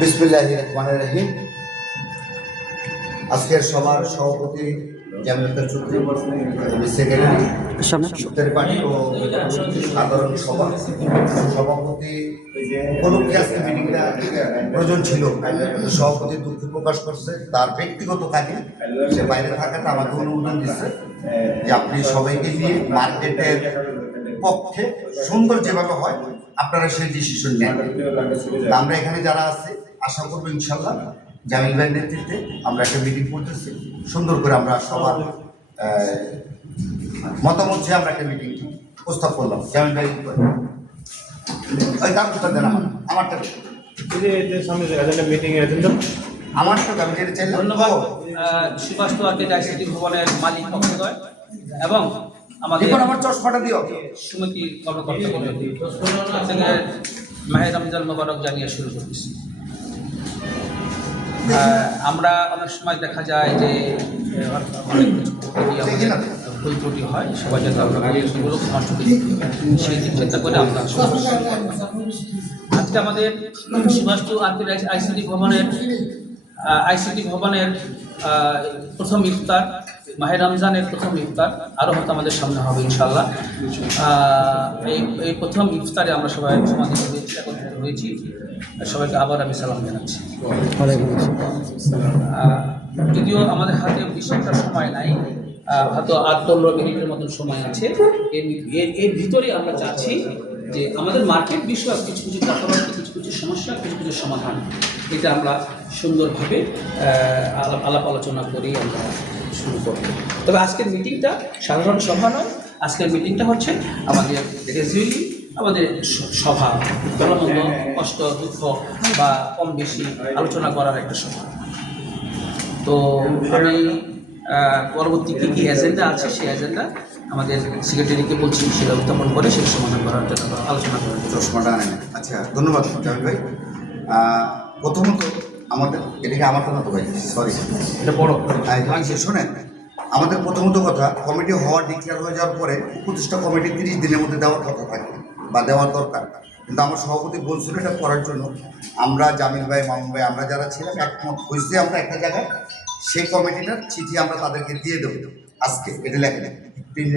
বিসমিল্লাহির রহমানির রহিম। আজকের সভার সভাপতি জামিলুদ্দিন চৌধুরী, সেক্রেটারি সরকারি পার্টি ও সাধারণ সভাপতি উপলক্ষে আজকে মিটিংটা প্রয়োজন ছিল। সভাপতি দুঃখ প্রকাশ করছে, তার ব্যক্তিগত কাজে সে বাইরে থাকাটা আমাকে অনুমোদন দিচ্ছে যে আপনি সবাইকে নিয়ে মার্কেটের পক্ষে সুন্দর যেভাবে হয় আপনারা সেই ডিসিশন নেন। আমরা এখানে যারা আছি আশা করবো ইনশাল্লাহ জামিল ভাইয়ের নেতৃত্বে আমরা একটা মিটিং করতেছি, সুন্দর করে আমরা সবার মতামত যে আমরা একটা মিটিং প্রস্তাব করলাম। জামিল ভাই ওই কাগজটা দেন আমারটা আমি যেটা চাইলাম। ধন্যবাদ সুভাষ আইসিটি ভবনের মালিক পক্ষদ্বয় এবং আমাদের আমার চশমাটা দিও সমিতির কর্মকর্তা থেকে মাহে রমজান মোবারক জানিয়ে শুরু করতেছি। আমরা অনেক সময় দেখা যায় যে অনেক ভুল ত্রুটি হয়, সবাই যাতে আমরা সেগুলো ক্ষমা করি সেই দিক চিন্তা করে আমরা আজকে আমাদের সুভাষ আইসিটি ভবনের প্রথম ইফতার, মাহে রমজানের প্রথম ইফতার আরও হয়তো আমাদের সামনে হবে ইনশাল্লাহ। এই প্রথম ইফতারে আমরা সবাই সমাধিত হয়েছি, একত্রিত হয়েছি। সবাইকে আবার আমি সালাম জানাচ্ছি। যদিও আমাদের হাতে বেশি একটা সময় নাই, হয়তো 8-15 মিনিটের মতন সময় আছে। এর ভিতরে আমরা চাচ্ছি যে আমাদের মার্কেট বিষয়ক কিছু কিছু কথাবার্তা, কিছু কিছু সমস্যা, কিছু কিছু সমাধান, এটা আমরা সুন্দরভাবে আলাপ আলোচনা করি আমরা শুরু করব। তবে আজকের মিটিংটা সাধারণ সভা নয়, আজকের মিটিংটা হচ্ছে আমাদের রেজুয়ালি আমাদের সভা, ভালো মন্দ, কষ্ট দুঃখ বা কম বেশি আলোচনা করার একটা সভা। তো আমি পরবর্তী কী কী এজেন্ডা আছে সেই এজেন্ডা আমাদের সেক্রেটারিকে বলছি, সেটা উত্থাপন করে সেই সমাধান করার জন্য আলোচনা করার জন্য। চশমাটা আনেন। আচ্ছা, ধন্যবাদ জামিল ভাই। প্রথমত আমাদের এটাকে আমার তো ভাই, সরি এটা বড় শোনেন। আমাদের প্রথমত কথা, কমিটি হওয়ার ডিক্লেয়ার হয়ে যাওয়ার পরে উপদেষ্টা কমিটি 30 দিনের মধ্যে দেওয়ার কথা থাকে বা দেওয়ার দরকার, কিন্তু আমার সভাপতি বলছিল এটা করার জন্য। আমরা জামিল ভাই, মামুন ভাই, আমরা যারা ছিলাম একমত হয়েছি আমরা একটা জায়গায় সেই কমিটিটার চিঠি আমরা তাদেরকে দিয়ে দেবো আজকে। এটা লেখেন 3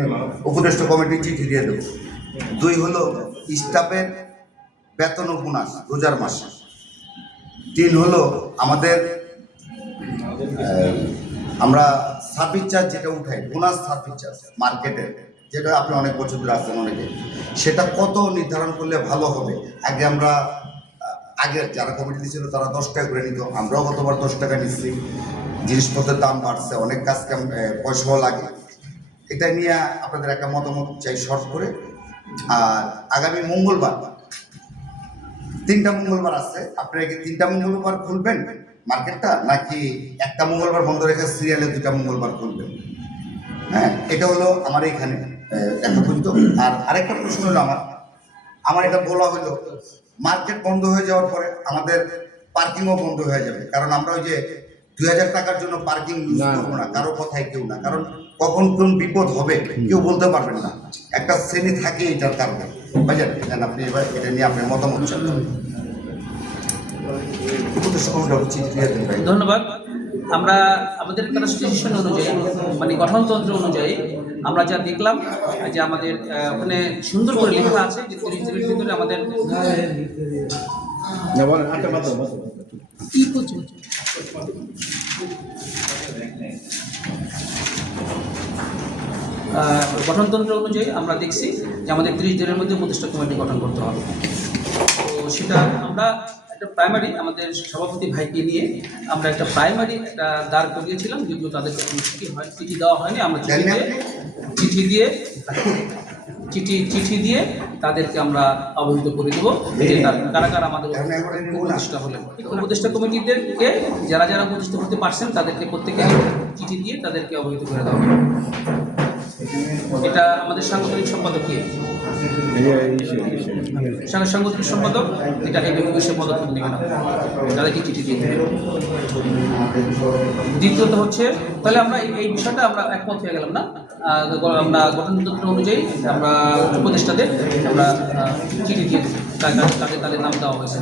উপদেষ্টা কমিটির চিঠি দিয়ে দেবো। 2 হলো স্টাফের বেতন ও বোনাস রোজার মাসে। 3 হলো আমাদের আমরা সার্ভিস চার্জ যেটা উঠাই, বোনাস সার্ভিস চার্জ মার্কেটের, যেটা আপনি অনেক বছর ধরে আসছেন অনেকে, সেটা কত নির্ধারণ করলে ভালো হবে। আগের যারা কমিটি ছিল তারা 10 টাকা করে নিত, আমরাও গতবার 10 টাকা নিচ্ছি। জিনিসপত্রের দাম বাড়ছে, অনেক কাজ পয়সাও লাগে। এটা নিয়ে আপনাদের একটা মতামত চাই শর্ট করে। আর আগামী মঙ্গলবার 3টা মঙ্গলবার আছে, আপনারা কি 3টা মঙ্গলবার খুলবেন মার্কেটটা, নাকি একটা মঙ্গলবার বন্ধ রেখে সিরিয়ালে 2টা মঙ্গলবার খুলবেন? হ্যাঁ, এটা হলো আমার এখানে এখন পর্যন্ত। আর আরেকটা প্রশ্ন হলো আমার এটা বলা হলো মার্কেট বন্ধ হয়ে যাওয়ার পরে আমাদের পার্কিংও বন্ধ হয়ে যাবে। কারণ আমরা ওই যে 2000 টাকার জন্য পার্কিং ইউজ করবো না, কারো কথায় কেউ না, কারণ কখন কোন বিপদ হবে কেউ বলতে পারবেন না। একটা শ্রেণী থাকে এটার কারণে। বুঝলেন? আপনি এবার এটা নিয়ে আপনার মতামত চান। ধন্যবাদ। আমরা আমাদের কনস্টিটিউশন অনুযায়ী, মানে গঠনতন্ত্র অনুযায়ী আমরা যা দেখলাম যে আমাদের ওখানে সুন্দর করে লেখা আছে যে 30 দিনের ভিতরে আমাদের গঠনতন্ত্র অনুযায়ী আমরা দেখছি যে আমাদের 30 দিনের মধ্যে উপদেষ্টা কমিটি গঠন করতে হবে। তো সেটা আমরা একটা প্রাইমারি আমাদের সভাপতি ভাইকে নিয়ে আমরা একটা প্রাইমারি একটা দাঁড় করিয়েছিলাম, যদিও তাদেরকে চিঠি দেওয়া হয়নি। আমরা চিঠি দিয়ে তাদেরকে আমরা অবহিত করে দেবো যে কারা কারা আমাদের উপদেষ্টা হলেন। উপদেষ্টা কমিটিদেরকে যারা যারা উপদেষ্টা হতে পারছেন তাদেরকে প্রত্যেকে চিঠি দিয়ে তাদেরকে অবহিত করে দেওয়া হবে। এটা আমাদের সাংগঠনিক সম্পাদকীয়। শাখার সাংগঠনিক সম্পাদক এটা এই বিষয়ে পদক্ষেপ নেবে না, তাদেরকে চিঠি দিয়ে দেবে। দ্বিতীয়ত হচ্ছে তাহলে আমরা এই বিষয়টা আমরা একমত হয়ে গেলাম না, আমরা গঠনতন্ত্র অনুযায়ী আমরা উপদেষ্টাদের আমরা চিঠি দিয়ে দেবো, তাদের নাম দেওয়া হয়েছে।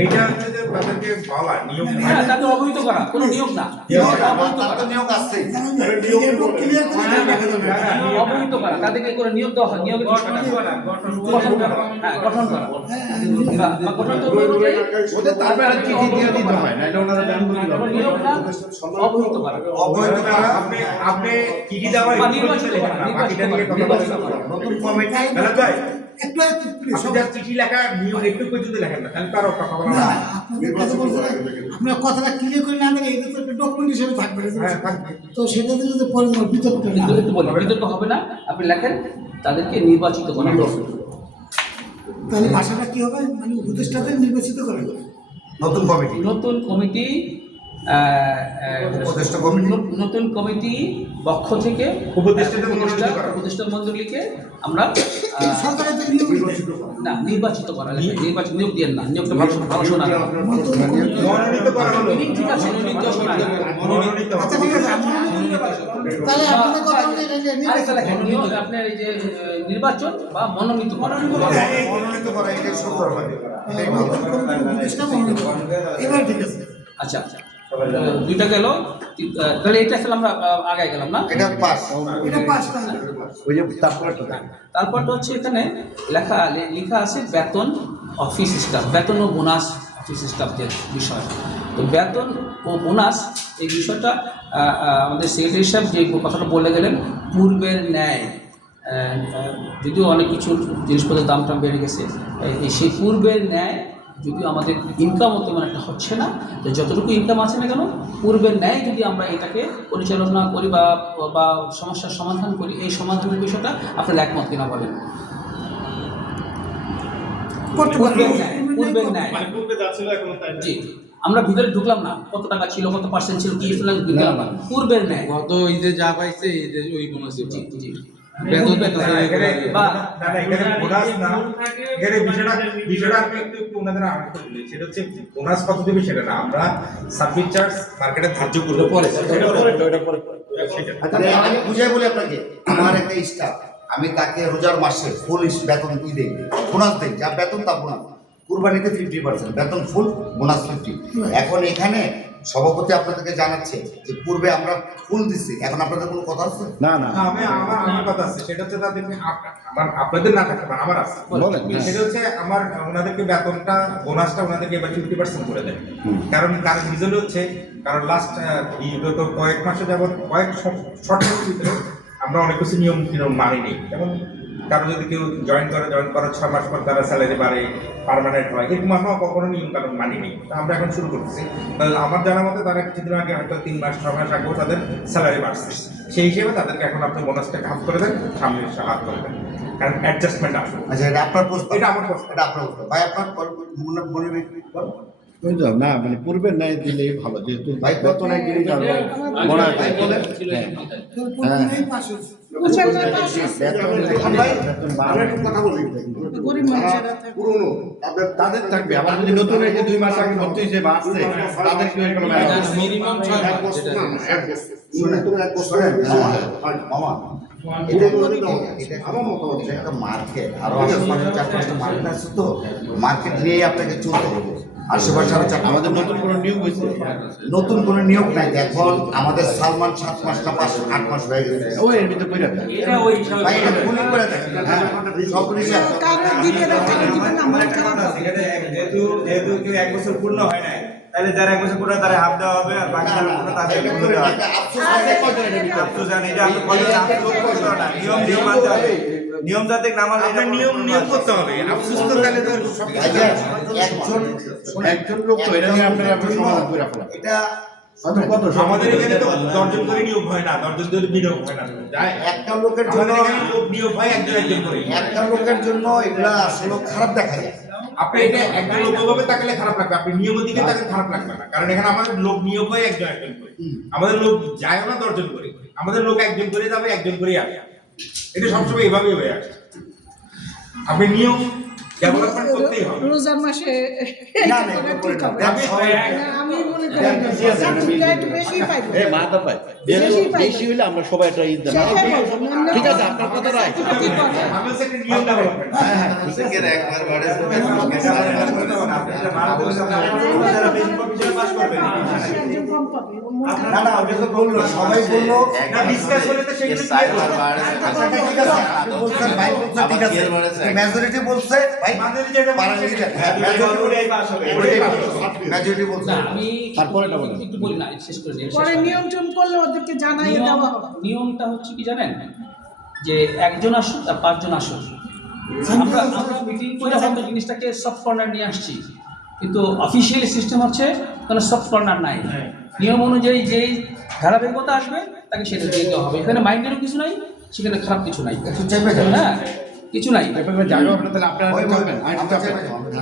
এইটা হচ্ছে যে তাদেরকে বলা নিয়ম হ্যাঁ, তাদের অবহিত করা, কোনো নিয়োগ না, নিয়োগ আসছে, অবহিত করা, তাদেরকে করে নিয়োগ দেওয়া হয়, নিয়োগের বিষয়টা গঠন করা, হ্যাঁ গঠন করা, বা গঠনতন্ত্র অনুযায়ী নিয়োগ না, অবহিত করা, অবহিত করা, আপনি চিঠি দেওয়া বা নির্বাচিত করা, বাকিটা নিয়ে কথা বলতে হবে। নতুন কমিটি বেলা ভাই, আপনি যা চিঠি লেখা নিয়ম একটু পর্যন্ত লেখেন না, তাহলে তারও কথা বলা না, না। আপনাদের কথা বলছেন, আপনার কথাটা ক্লিয়ার করে না দিলে এটা তো একটা ডকুমেন্ট হিসেবে থাকবে। হ্যাঁ, থাকবে। তো সেটা দিলে যে পরে তোমার বিতর্ক না কিন্তু একটু বলি, বিতর্ক হবে না, আপনি লেখেন তাদেরকে নির্বাচিত করা হবে। তাহলে ভাষাটা কি হবে, মানে উপদেষ্টাদের নির্বাচিত করে। নতুন কমিটি নতুন কমিটি উপদেষ্টা কমিটি নতুন কমিটি পক্ষ থেকে উপদেষ্টাদের মনোনীত করা। উপদেষ্টা মণ্ডলীকে আমরা সরকারের তো নিয়ম না নির্বাচিত করা লাগে, নির্বাচিত নিয়োগ দিয়ে না, নিয়োগটা ভালো ভালো শোনা না। মনোনীত করা হলো ঠিক আছে, মনোনীত শোনা না। মনোনীত আচ্ছা ঠিক আছে, তাহলে আপনাদের কথা অনুযায়ী এটা আরেকটা নির্বাচিত লেখেন, নিয়োগ আপনার এই যে নির্বাচন বা মনোনীত করা। মনোনীত করা, এটাই সুন্দর হবে, এটাই ভালো। নতুন কোনো উপদেষ্টা মনোনীত করে। এবার ঠিক আছে। আচ্ছা দুইটা গেল, তাহলে এটা আসলে আমরা আগে গেলাম না। এটা পাস, এটা পাস তাহলে। তারপরটা হচ্ছে এখানে লেখা আছে বেতন অফিস স্টাফ, বেতন ও বোনাস অফিস স্টাফদের বিষয়। তো বেতন ও বোনাস এই বিষয়টা আমাদের সেক্রেটারি সাহেব যে কথাটা বলে গেলেন, পূর্বের ন্যায় যদিও অনেক কিছু জিনিসপত্রের দাম টাম বেড়ে গেছে, সেই পূর্বের ন্যায় যদিও আমাদের ইনকামও তেমন একটা হচ্ছে না, তো যতটুকু ইনকাম আছে না কেন পূর্বের ন্যায় যদি আমরা এটাকে পরিচালনা করি বা সমস্যার সমাধান করি, এই সমাধানের বিষয়টা আপনারা একমত কিনা বলেন? করতে পারবে। পূর্বের ন্যায় জি, আমরা ভিতরে ঢুকলাম না, কত টাকা ছিল, কত পার্সেন্ট ছিল, কি ঢুকলাম না, পূর্বের ন্যায়। গত ঈদে যা পাইছে ঈদে ওই বোনাস জি জি বেতন বা এখানে বোনাস না, এখানে বিষয়টা আমি একটু ওনাদের আরেকটু বলি, সেটা হচ্ছে বোনাস কত দেবে সেটা না, আমরা সাবমিট চার্জ মার্কেটে ধার্য করতে পরে আচ্ছা, আমি বুঝাই বলি আপনাকে, আমার একটা স্টাফ, আমি তাকে রোজার মাসে ফুল বেতন দিই, বোনাস দিই, যা বেতন তা বোনাস। কুরবানিতে 50%, বেতন ফুল, বোনাস 50। এখন এখানে সভাপতি আপনাদেরকে জানাচ্ছে যে পূর্বে আমরা ফুল দিচ্ছি, এখন আপনাদের কোনো কথা আছে? না, আমার কথা আছে, সেটা হচ্ছে তাদেরকে আপনাদের না থাকতে পারে, আমার আছে। সেটা হচ্ছে আমার ওনাদেরকে বেতনটা বোনাসটা ওনাদেরকে এবার 50% করে দেয়। কারণ রিজন হচ্ছে কারণ লাস্ট বিগত কয়েক মাসে যাবত কয়েক শর্টের ভিতরে আমরা অনেক কিছু নিয়ম মানিনি। যেমন কারো যদি কেউ জয়েন করার 6 মাস পর তারা স্যালারি বাড়ে, পার্মানেন্ট হয়, এরকম আমরা কখনো নিয়ম কানুন মানিনি। তা আমরা এখন শুরু করতেছি। তাহলে আমার জানা মতে তারা কিছুদিন আগে হয়তো 3 মাস 6 মাস আগেও তাদের স্যালারি বাড়ছে, সেই হিসেবে তাদেরকে এখন আপনি বোনাসটা হাফ করে দেন, সামনে হাফ করে দেন, কারণ অ্যাডজাস্টমেন্ট আসবে। আচ্ছা, এটা আপনার প্রশ্ন, এটা আমার প্রশ্ন। এটা আপনার প্রশ্ন। ভাই আপনার মনে ওই তো না, মানে পূর্বের ন্যায় দিলেই ভালো, যেহেতু ভাই বেতনে গিয়ে যাবে মনে হয় পূর্বেই পাস হয়েছে। গরিব মানুষেরা থাকে। তাদের থাকবে, আবার যদি নতুন এই যে 2 মাস আগে ভর্তি হয়েছে বা আসছে তাদের কি এরকম মিনিমাম 6 মাস যেটা মামা, এটা আমার মতামত, একটা মার্কেট, আরো আশেপাশে 4-5টা মার্কেট আছে, তো মার্কেট নিয়ে আপনাকে চলতে হবে। আশেপাশে আরো আমাদের নতুন কোনো নিয়োগ হয়েছে? নতুন কোনো নিয়োগ নাই। এখন আমাদের সালমান 7 মাস না 8 মাস হয়ে গেছে। ওই এর ভিতরে কইরা দেয়। এটা ওই হিসাবে ভাই, এটা খুলি করে দেন। হ্যাঁ, সব হিসাব। যেহেতু কেউ 1 বছর পূর্ণ হয় নাই, তাহলে যারা 1 বছর পূর্ণ তারা হাফ দেওয়া হবে, আর বাকি যারা পূর্ণ তাদের এটা পূর্ণ করে দেওয়া না, হবে। এটা আফসোস আছে কয়জন এটা ভিতরে। আফসোস জানি, এটা আপনি বলেন আফসোস করতে হবে না, নিয়ম মানতে হবে। নিয়ম যাতে না মানে আপনার নিয়ম করতে হবে, আফসোস তো তাহলে তো সব আচ্ছা, একজন লোক তো এটা নিয়ে আপনারা সমাধান করে ফেলা। এটা কত আমাদের এখানে তো দর্জন করে নিয়োগ হয় না, দর্জন করে নিয়োগ হয় না, যায় একটা লোকের জন্য, আমাদের এখানে নিয়োগ হয় একজন করে। একটা লোকের জন্য এগুলা আসলে খারাপ দেখা যায়। আপনি এটা একজন লোক ওভাবে তাকালে খারাপ লাগবে, আপনি নিয়মের দিকে তাকালে খারাপ লাগবে না, কারণ এখানে আমাদের লোক নিয়োগ হয় একজন করে, আমাদের লোক যায় না 10 জন করে, আমাদের লোক একজন করে যাবে, একজন করে আসবে, এটা সবসময় এভাবেই হয়ে আসে। আপনি নিয়ম ডেভেলপমেন্ট করতেই হবে। রোজার মাসে না, না, এটা করে না। না, আমি মনে করি ছাত্রীরা একটু বেশি পাইবে। এই মাথা পায় বেশি হইলে আমরা সবাই একটা ঈদ দেব। ঠিক আছে, আপনার কথা রাইট। আমি হচ্ছে একটা নিয়ম ডেভেলপমেন্ট। একজন কম পাবে না না ওটা তো বললো, সবাই বললো না, ডিসকাস হলে তো সেগুলো ক্লিয়ার করতে হবে। আচ্ছা ঠিক আছে, আপনি বলছেন, ভাই বলছে ঠিক আছে, মেজরিটি বলছে ভাই Majority যেটা পারা বলছে, লিডার, হ্যাঁ, ওটাই পাস হবে। মেজরিটি বলছে। না আমি তারপরেটা বলেন। একটু বলি না, শেষ করে দিই, শেষ পরে করে দিই। নিয়ম টিয়ম করলে ওদেরকে জানাই দেওয়া হবে। নিয়মটা হচ্ছে কি জানেন, যে একজন আসুক আর 5 জন আসুক, আমরা মিটিং করে হয়তো জিনিসটাকে সফট কর্নার নিয়ে আসছি, কিন্তু অফিসিয়ালি সিস্টেম হচ্ছে কোনো সফট কর্নার নাই। নিয়ম অনুযায়ী যেই ধারাবাহিকতা আসবে তাকে সেটা দিয়ে দেওয়া হবে। এখানে মাইন্ডেরও কিছু নাই, সেখানে খারাপ কিছু নাই, একটু চেপে যান। হ্যাঁ কিছু নাই। এভাবে জায়গা হবে না, তাহলে আপনারা ওই চাপেন, আর একটু চাপেন।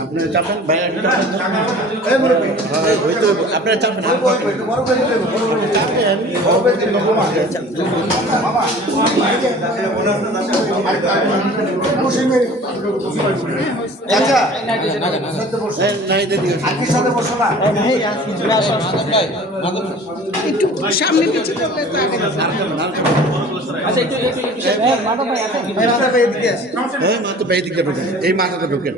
আপনারা চাপেন, ভাই একটু চাপেন। এই মুরব্বি, ওই তো আপনারা চাপেন। একটু বড় করে দিলে, বড় করে দিলে। বড় করে দিলে, মামা। মামা, আচ্ছা, সাথে বসো। নারীদের দিকে আকির সাথে বসো না। একটু সামনে পিছু করলে তো আগে আচ্ছা একটু মাধব ভাই আছে কি? এই মাথা ভাই দিকে ঢোকেন, এই মাথাটা ঢোকেন।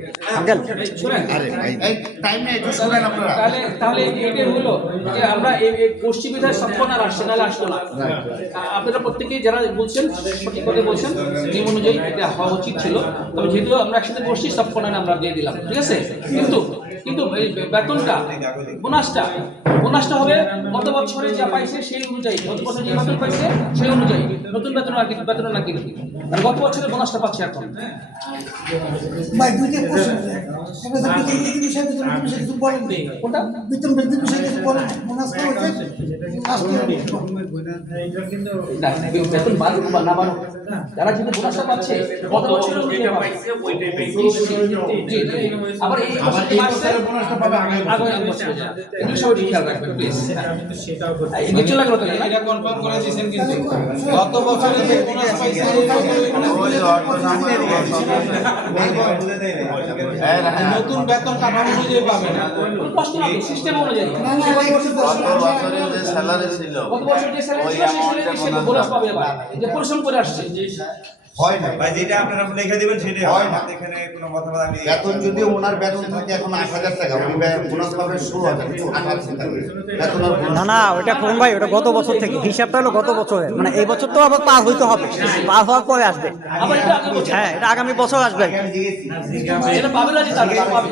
শুনেন, আরে ভাই এই টাইম নেই, একটু শোনেন আপনারা। তাহলে এটাই হলো যে আমরা এই গোষ্ঠী বিধায় সব কর্নার আসছে, নাহলে আসতো না। আপনারা প্রত্যেকেই যারা বলছেন সঠিক কথা বলছেন, নিয়ম অনুযায়ী এটা হওয়া উচিত ছিল। তবে যেহেতু আমরা একসাথে বসছি, সব কর্নার আমরা দিয়ে দিলাম, ঠিক আছে। কিন্তু এই বেতনটা বোনাসটা হবে গত বছরে যা পাইছে সেই অনুযায়ী, গত বছর যে বেতন পাইছে সেই অনুযায়ী, নতুন বেতন না কিন্তু বেতন না কিন্তু, আর গত বছরে বোনাসটা পাচ্ছে এখন। ভাই দুইটা প্রশ্ন একটা বেতন বৃদ্ধির বিষয়ে কিছু বলেন নেই, কোনটা? বেতন বৃদ্ধির বিষয়ে কিছু বলেন বোনাস তো হচ্ছে না, বেতন বাড়ুক বা না বাড়ুক, যারা যদি বোনাসটা পাচ্ছে গত বছরে অনুযায়ী পাবে। জি, জি। আবার এই বছরে বোনাসটা পাবে আগামী বছরে যায়। এগুলো সবাই একটু খেয়াল রাখবেন প্লিজ। কিছু লাগলো তো এটা কনফার্ম করে দিয়েছেন, কিন্তু গত বছরে যে বোনাস পাইছে নতুন বেতন কাঠামো অনুযায়ী পাবে না। কষ্ট হবে সিস্টেম অনুযায়ী। গত বছর যে স্যালারি ছিল সেই স্যালারি সে বোনাস পাবে এবার, যে পরিশ্রম করে আসছে। হয় না, ভাই যেটা আপনারা লিখে দিবেন সেটাই হয় হয় না। না, এখানে কোনো মতামত আমি বেতন যদি ওনার বেতন থাকে এখন 8,000 টাকা, উনি বোনাস পাবে 16,000, 8,000 টাকা বেতন। আর বোনাস না না ওটা কোন ভাই, ওটা গত বছর থেকে হিসাবটা হলো গত বছরের, মানে এই বছর তো আবার পার হইতে হবে, পার হওয়ার পরে আসবে। আবার এটা আগামী বছর, হ্যাঁ এটা আগামী বছর আসবে, এটা পাবে না যে তারা পাবে।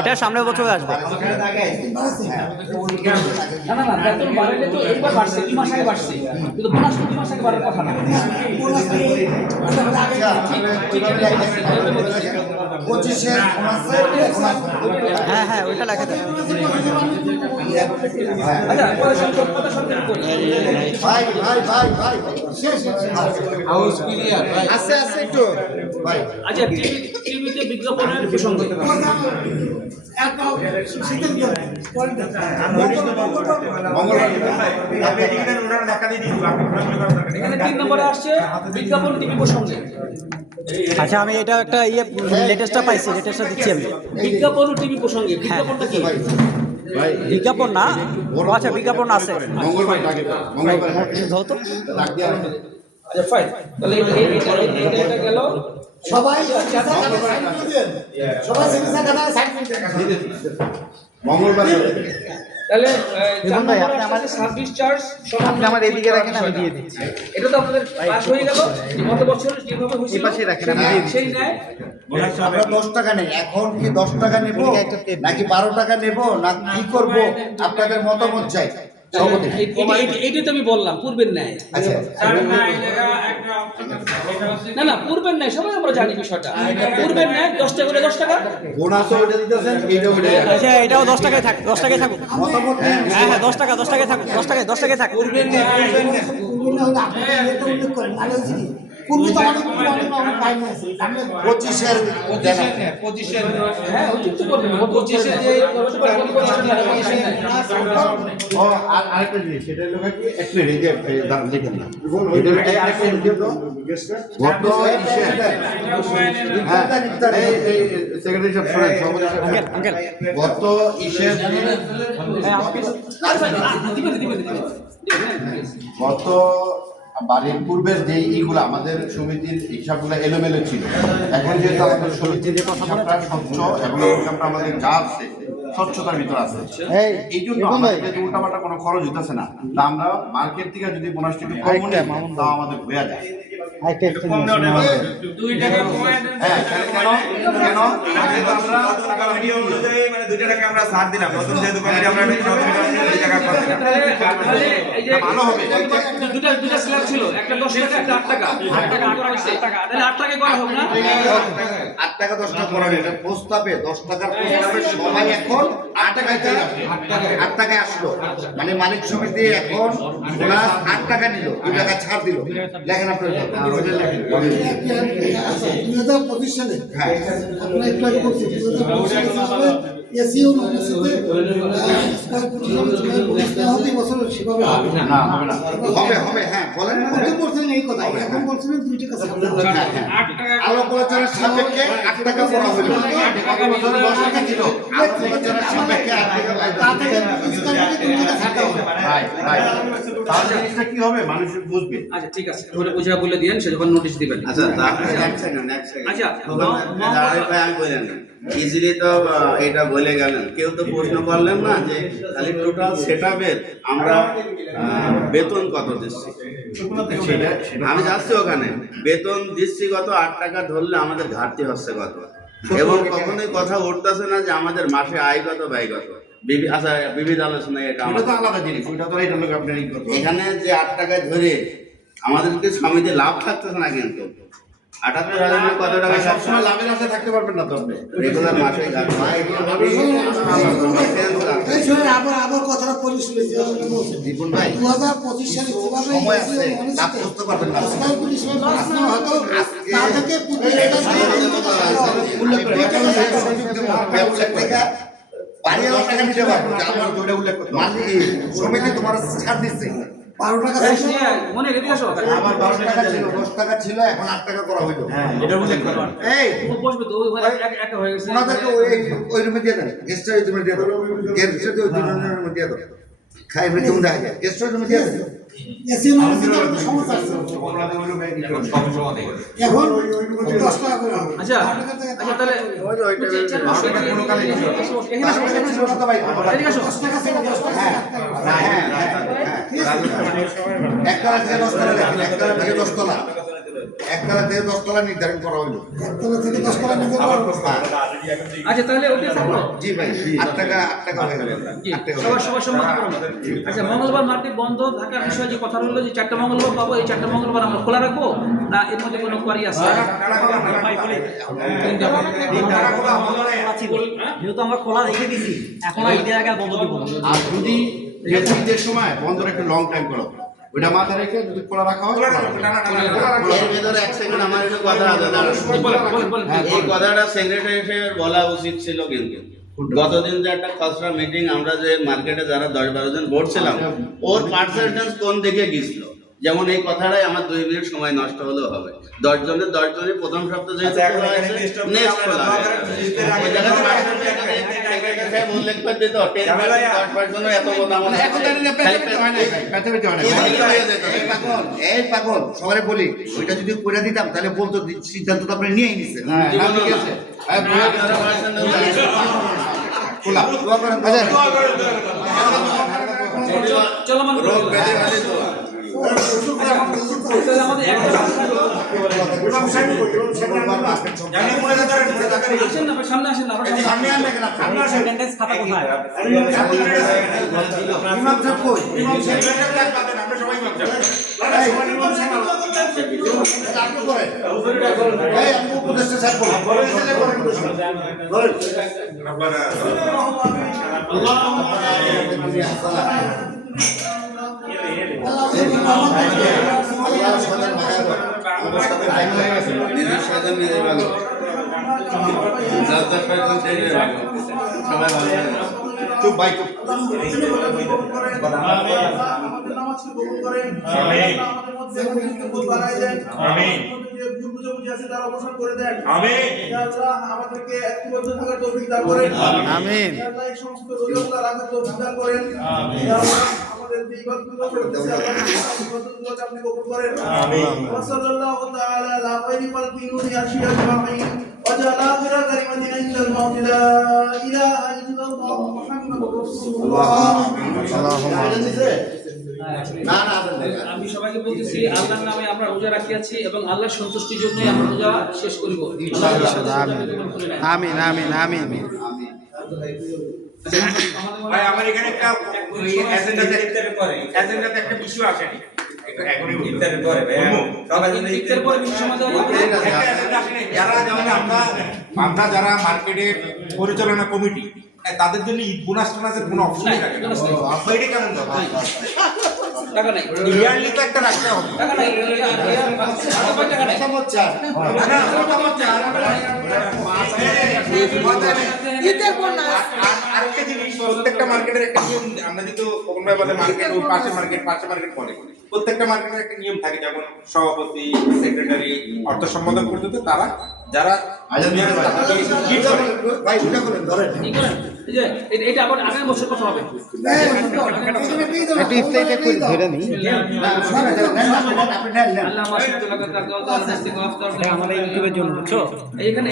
এটা সামনের বছরে আসবে। না না না, বেতন বাড়াইলে তো এইবার বাড়ছে, 2 মাস আগে বাড়ছে, কিন্তু বোনাস 2 মাস আগে বাড়ার কথা না। পঁচিশের বোনাসে হ্যাঁ হ্যাঁ ওইটা লেখা থাকে। আচ্ছা কথা সংক্ষেপ করি। ভাই ভাই ভাই ভাই হাউস ক্লিয়ার ভাই। আস্তে আস্তে একটু ভাই আচ্ছা টিভিতে বিজ্ঞাপনের প্রসঙ্গ। ওনারা দেখা দিয়ে দিয়েছিল, আপনি ঘোরাঘুরি করার দরকার নেই। এখানে 3 নম্বরে আসছে বিজ্ঞাপন টিভি প্রসঙ্গে। আচ্ছা আমি এটা একটা লেটেস্টটা পাইছি, লেটেস্টটা দিচ্ছি আমি। বিজ্ঞাপন টিভি প্রসঙ্গে, বিজ্ঞাপনটা কি? ভাই বিজ্ঞাপন না, ও আচ্ছা বিজ্ঞাপন আছে, মঙ্গলবার ডাকে মঙ্গলবার ধরো তো। ডাক দিয়ে আচ্ছা ফাইন, তাহলে এটা গেল। সবাই সবাই মঙ্গলবার তাহলে দেখুন ভাই, আপনি আমার সার্ভিস চার্জ আপনি আমার এদিকে রাখেন, আমি দিয়ে দিচ্ছি। এটা তো আপনাদের পাস হয়ে গেল, যে গত বছর যেভাবে হয়েছিল এই পাশে রাখেন, আমি দিয়ে দিচ্ছি। সেই ন্যায় আমরা 10 টাকা নেই, এখন কি 10 টাকা নেব নাকি 12 টাকা নেব না কি করব, আপনাদের মতামত চাই। এইটাই তো আমি বললাম, পূর্বের ন্যায়। আচ্ছা না না, পূর্বের ন্যায় সবাই আমরা জানি বিষয়টা। পূর্বের ন্যায় 10 টাকা করে 10 টাকা। বোনাসও ওইটা দিতেছেন, এইটাও ওইটা আচ্ছা এটাও 10 টাকায় থাক, 10 টাকায় থাকুক। মতামত নিন। হ্যাঁ হ্যাঁ 10 টাকা 10 টাকায় থাকুক, 10 টাকায় 10 টাকায় থাক। উল্লেখ করেন ভালো হয়েছে কি পূর্বে তো আমাদের কিন্তু অনেক পাইনি আছে সামনে 25-এর হ্যাঁ অতিরিক্ত করবেন 25-এ যে ও আরেকটা জিনিস সেটা হলো কি একটু এই যে দাঁড়ান দেখেন না এটা হলো এই আরেকটা জিনিস তো গত ইসে হ্যাঁ এই সেক্রেটারি সাহেব শুনেন সভাপতি সাহেব গত ইসের গত বাড়ির পূর্বের যে ইগুলো আমাদের সমিতির হিসাবগুলো এলোমেলো ছিল, এখন যেহেতু আমাদের সমিতির হিসাবটা স্বচ্ছ এবং এই হিসাবটা আমাদের যা আছে স্বচ্ছতার ভিতর আছে, এই জন্য আমাদের উল্টাপাল্টা কোনো খরচ হইতেছে না। তা আমরা মার্কেট থেকে যদি বোনাসটা একটু কম নিই তাও আমাদের হয়ে যায়। হ্যাঁ কেন কেন আগে তো আমরা টাকা ভিডিও অনুযায়ী মানে 2 টাকা আমরা ছাড় দিলাম, নতুন যেহেতু কমিটি আমরা 2 টাকা ভালো হবে। দুটা স্ল্যাব ছিল, একটা 10 টাকা একটা 8 টাকা 8 টাকা করা হয়েছে, তাহলে 8 টাকা করা হবে না? 8 টাকা 10 টাকা করা এটা প্রস্তাবে 10 টাকার প্রস্তাবে সবাই এখন 8 টাকায় চলে আসবে। 8 টাকায় আসলো মানে মালিক সমিতি এখন বোনাস 8 টাকা নিল, 2 টাকা ছাড় দিল। লেখেন আপনার 2025 সালে হ্যাঁ আমরা একটু আগে বলছি 2025 সালে এসিও নমিনেশনে স্কয়ার ফুট হিসাবে হবে বছর সেভাবে হবে না। না হবে না। হবে হবে হ্যাঁ বলেন কত বলছেন এই কথা এখন বলছেন 2 টাকা হ্যাঁ, হ্যাঁ। আলোক আলোচনার সাপেক্ষে 8 টাকা করা হলো। গত বছর 10 টাকা ছিল। আলোক আলোচনার সাপেক্ষে 8 টাকা তাতে স্কয়ার ফুটে 2 টাকা ছাড়তে হবে। Right right. তাহলে জিনিসটা কি হবে মানুষ বুঝবে। আচ্ছা ঠিক আছে, তাহলে বুঝা বলে দিয়েন, সে যখন নোটিশ দিবেন। আচ্ছা এক সেকেন্ড আচ্ছা আমি বলেন ইজিলি তো এটা বলে গেলেন, কেউ তো প্রশ্ন করলেন না যে খালি টোটাল সেটআপের আমরা বেতন কত দিচ্ছি। আমি যাচ্ছি ওখানে বেতন দিচ্ছি কত 8 টাকা ধরলে আমাদের ঘাটতি হচ্ছে কত, এবং কখনোই কথা উঠতেছে না যে আমাদের মাসে আয় কত ব্যয় কত। আচ্ছা বিবিধ আলোচনা এটা এটা তো আলাদা জিনিস, ওটা তো এটা লোক আপনার ই করতে হবে। এখানে যে 8 টাকায় ধরে আমাদেরকে সমিতি লাভ থাকতেছে না, কিন্তু 78,000 কত টাকা সবসময় লাভের আশায় থাকতে পারবেন না তো আপনি। রেগুলার মাসে এই শুনে আবার কথাটা পড়ি শুনেছি দীপন ভাই 2025 সালে কিভাবে সময় আছে লাভ করতে পারবেন না। স্কয়ার ফুট হিসাবে বাস নেওয়া হতো তা থেকে 2 টাকা বাড়ি আলো টাকা নিতে পারবো আমার দুটো উল্লেখ করতে মালিক সমিতি তোমার ছাড় দিচ্ছে 12 টাকা মনে রেখে আসো। আমার 10 টাকা ছিল 10 টাকা ছিল এখন 8 টাকা করা হইলো। হ্যাঁ এটা উল্লেখ করুন। এই বসবে তো ওই একা হয়ে গেছে। ওনাদেরকে ওই রুমে দিয়ে দেন, গেস্ট হাউস রুমে দিয়ে দাও, গেস্ট হাউস রুমে দিয়ে দাও, খাই এমনি কেমন দেখা যায়, গেস্ট হাউস রুমে দিয়ে দেন। এসিও নমিনেশনে একটা সমস্যা আছে এখন 10 টাকা করে হবে। আচ্ছা আচ্ছা তাহলে এদিকে আসো। 10 টাকা ছিল 10 টাকা হ্যাঁ একতলা থেকে 10 তলা লেখেন, একতলা থেকে 10 তলা, একতলা থেকে 10 তলা নির্ধারণ করা হইলো। একতলা থেকে 10 টাকা নিতে পারবো। আচ্ছা তাহলে ওকে থাকলো। জি ভাই 8 টাকা হয়ে গেল। জি, সবার সম্মতি করুন। আচ্ছা মঙ্গলবার মার্কেট বন্ধ থাকার বিষয়ে যে কথা হলো যে 4টা মঙ্গলবার পাবো, এই 4টা মঙ্গলবার আমরা খোলা রাখবো না এর মধ্যে কোনো কোয়ারি আছে? যেহেতু আমরা খোলা রেখে দিছি এখন ঈদের আগে আর বন্ধ দিব না। আর যদি ঈদের সময় বন্ধর একটা লং টাইম করা হয়, ওইটা মাথায় রেখে যদি খোলা রাখা হয় এর ভেতরে এক সেকেন্ড আমার একটু কথা আছে, দাঁড়ান। এই কথাটা সেক্রেটারি সাহেবের বলা উচিত ছিল, কিন্তু গতদিন যে একটা খসড়া মিটিং আমরা যে মার্কেটে যারা 10-12 জন বসছিলাম ওর পার্সেন্টেজ কোন দিকে গিয়েছিল, যেমন এই কথাটাই আমার 2 মিনিট সময় নষ্ট হলেও হবে। 10 জনের প্রথম সপ্তাহ যেহেতু খোলা হয়েছে নেক্সট খোলা হবে। ওই জায়গায় সেক্রেটারি সাহেব উল্লেখ করে দিত 10% এত কথা আমার এখন দাঁড়িয়ে পেঁচাপেচি হয় না, পেঁচাপেচি হয় না। এই পাগল সবাই বলি ওইটা যদি করে দিতাম তাহলে বলতো সিদ্ধান্ত তো আপনি নিয়েই নিছেন। হ্যাঁ ঠিক আছে। খোলা দোয়া করেন চলো মানে আমাদের একটা আসেন না সামনে আসেন না সামনে আনলে কেন? অ্যাটেন্ডেন্স খাতা কোথায়? ইমাম সাহেব কই? এই আমি উপদেষ্টা সাহেব বলি। সবাই ভালো থাকবেন। চুপ ভাই চুপ। আমাদেরকে ঐক্যবদ্ধ থাকার তৌফিক দান করেন। আমিন। এই সমস্ত রোগীগুলো রাখার তৌফিক দান করেন। আমাদের যে ইবাদতগুলো করতেছি ইবাদতগুলো আপনি কবুল করেন। আমিন। সাল্লাল্লাহু তাআলা আলা খায়রি খালকি নূরি আরশি আজমাইন ওয়া আখিরা কালিমাতিনা ইনদাল মাউত লা ইলাহা ইল্লাল্লাহ মুহাম্মাদুর রাসূলুল্লাহ। না না আমি সবাইকে বলতেছি আল্লাহর নামে আমরা রোজা রাখিয়াছি এবং আল্লাহর সন্তুষ্টির জন্যই আমরা রোজা শেষ করিব। আমিন আমিন আমিন। ভাই আমার এখানে একটা এজেন্ডাতে একটা বিষয় আসেনি। এখনই ইফতারের পরে ভাই সবাই ইফতারের পরে কিছু সময় দেওয়া যাবে না? একটা এজেন্ডা আসেনি। যারা যেমন আমরা যারা মার্কেটের পরিচালনা কমিটি তাদের জন্য ঈদ বোনাস টোনাসের কোনো অপশনই রাখে না। এটা কেমন ব্যাপার? টাকা নাই, ইয়ারলি তো একটা রাখতে হবে। টাকা নাই, টাকা নাই। আরেকটা জিনিস, প্রত্যেকটা মার্কেটের একটা নিয়ম, আমরা যেহেতু কোনভাবে বলে মার্কেট ওই পাশে মার্কেট বলে, প্রত্যেকটা মার্কেটের একটা নিয়ম থাকে, যেমন সভাপতি, সেক্রেটারি, অর্থ সম্পাদক পর্যন্ত তারা যারা ভাই উঠে করেন ধরেন কি করেন? এই যে এটা আবার আগের বছর কথা হবে। একটু ইফতারিটা করে ধরে নিই। আপনি নেন নেন আল্লাহ মাশাআল্লাহ লাগাত তাকাওয়াল নাস্তিক আফতার এটা আমাদের ইউটিউবের জন্য বুঝছো? এখানে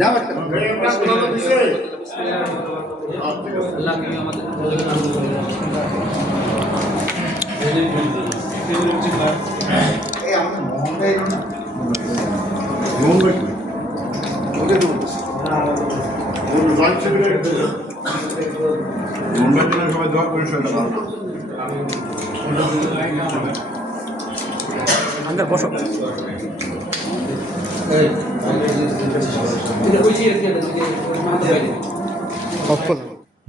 না একটা আল্লাহ তুমি আমাদের এই আমাদের মোহনটাই না মোহন ভাই ওকে তো সবাই দোয়া করে আমাদের বসো।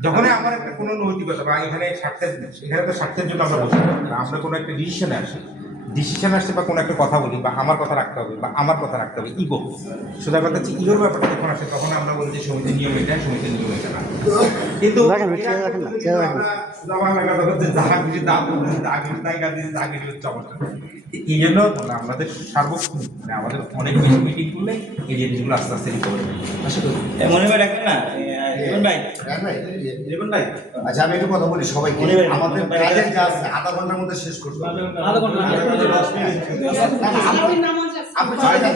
যখনই আমার একটা কোনো নৈতিকতা বা এখানে তো স্বার্থের জন্য আমরা বসে থাকি না। আমরা কোনো একটা ডিসিশনে আসছে বা কোনো একটা কথা বলি বা আমার কথা রাখতে হবে বা আমার কথা রাখতে হবে, ইগো। সুতরাং কথা হচ্ছে ইগোর ব্যাপারটা যখন আসে তখন আমরা বলি যে সমিতির নিয়ম এটা, সমিতির নিয়ম এটা না। কিন্তু যাহা খুশি দাম যা খুশি তাই গাছ দিয়েছে, যা খুশি হচ্ছে অবস্থা। এই জন্য আমাদের সার্বক্ষণ মানে আমাদের অনেক বেশি মিটিং করলে এই জিনিসগুলো আস্তে আস্তে রিকভারি হবে। আশা করি মনে হয় রাখেন না ভাই। আচ্ছা আমি একটু কথা বলি সবাইকে, আমাদের কাজের কাজ আধা ঘন্টার মধ্যে শেষ করতে হবে। আধা ঘন্টা আপনি চলে যান